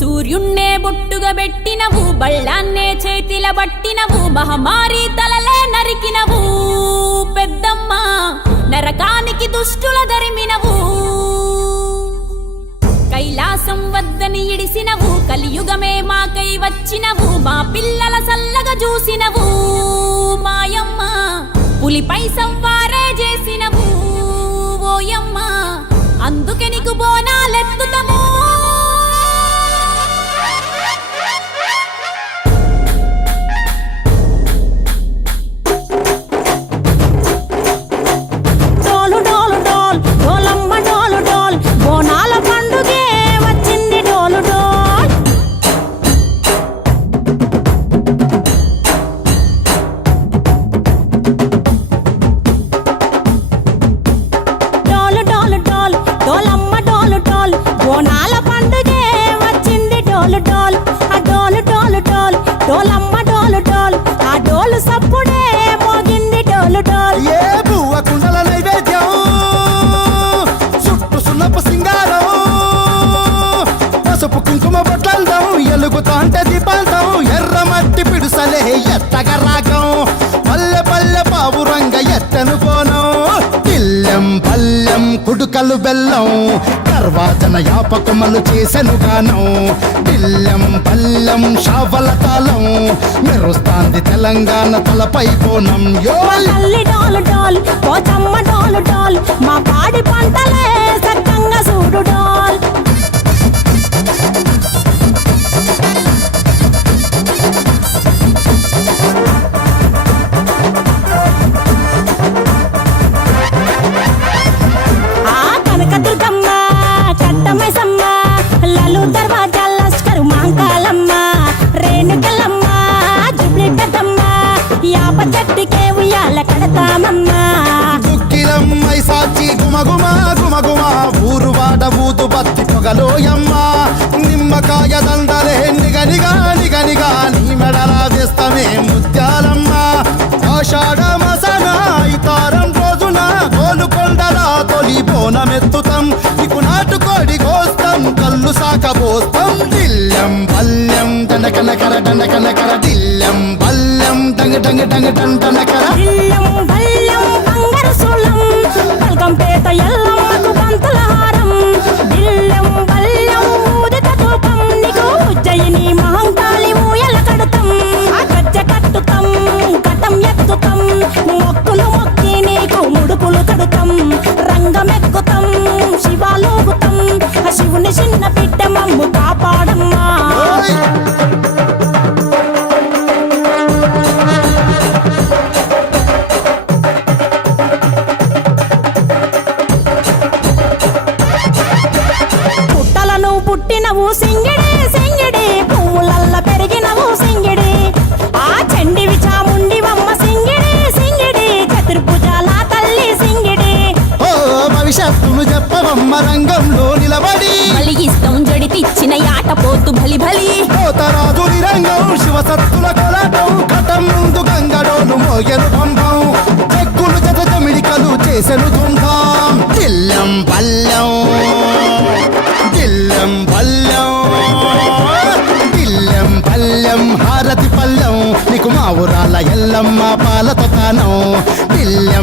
సూర్యున్నే బొట్టుగా పెట్టినవు, బళ్ళాన్నే చేతిల పట్టినవు, మహమారి తలలే నరికినవు పెద్దమ్మ, నరకానికి దుష్టుల దరిమినవు. కైలాసం వద్దని ఇడిసినవు, కలియుగమే మాకై వచ్చినవు, మా పిల్లల సల్లగా చూసినవు మాయమ్మ, పులిపై సవ్వారే చేసినవు ఓయమ్మ, అందుకే నీకు బోనాలెత్తుతము. ఎలుగుతాంటే దీపాంతం ఎర్రమట్టి పిడుసలే ఎత్తగ రాగం, పల్లె పల్లె పావురంగ ఎత్తను పోనం, ఇల్లెం పల్లెం కుడుకలు బెల్లం, తర్వాతన యాపకమలు చేసెను గానం, ఇల్లెం పల్లెం షావల తాళం, మెరుస్తాంది తెలంగాణ తలపై పోనం. మా పాడి పంటలే సక్కంగా చూడు డాల్. చెట్టుకే ఉయ్యాల కడతామమ్మా, దుక్కిలమ్మై సాచి గుమగుమ గుమగుమ, ఊరు వాడ ఊదు బత్తి పొగలోయమ్మ, నిమ్మకాయ దండలే నిగనిగా నిగనిగా, నీ మెడల వేస్తమే ముత్యాలమ్మ, ఆషాఢ మసన ఇతారం రోజున గోలుకొండల తొలి బోనమెత్తుతాం, నీకు నాటుకోడి కోస్తాం, కళ్ళు సాకబోస్తాం, దిల్లెం పల్లెం దండకనకర దండకనకర, దిల్లెం పల్లెం డంగ డంగ డంగ డండనకర, ఇల్లం బల్లం బంగారు సోళం, పల్కంపేట ఎల్లమ్మకు పంతుల హారం, ఇల్లం బల్లం ఊదిత ధూపం, నీకు ఉజ్జయిని మహంకాళి ఊయల కడతాం, గజ్జ కట్టుతాం, కటం ఎత్తుతాం, మొక్కులు మొక్కి నీకు ముడుపులు కడుతాం, రంగమెక్కుతాం, శివాలోగుతాం, శివుని చిన్న బిడ్డ మమ్ము కాపాడమ్మా. పుట్టినవు సింగిడి సింగిడి, పువ్వులల్ల పెరిగినవు సింగిడి, ఆ చండివి చాముండివమ్మ సింగిడి సింగిడి, చతుర్భుజాల తల్లి సింగిడి. ఓ భవిష్యత్తును చెప్పవమ్మ రంగంలో నిలబడి, బలిగిస్తాం జడితిచ్చిన యాట పోతు బలి బలి, పోతరాజు రంగం శివసత్తుల కొలటం, ఘటం ముందు గంగడోలు మోగెను పంప,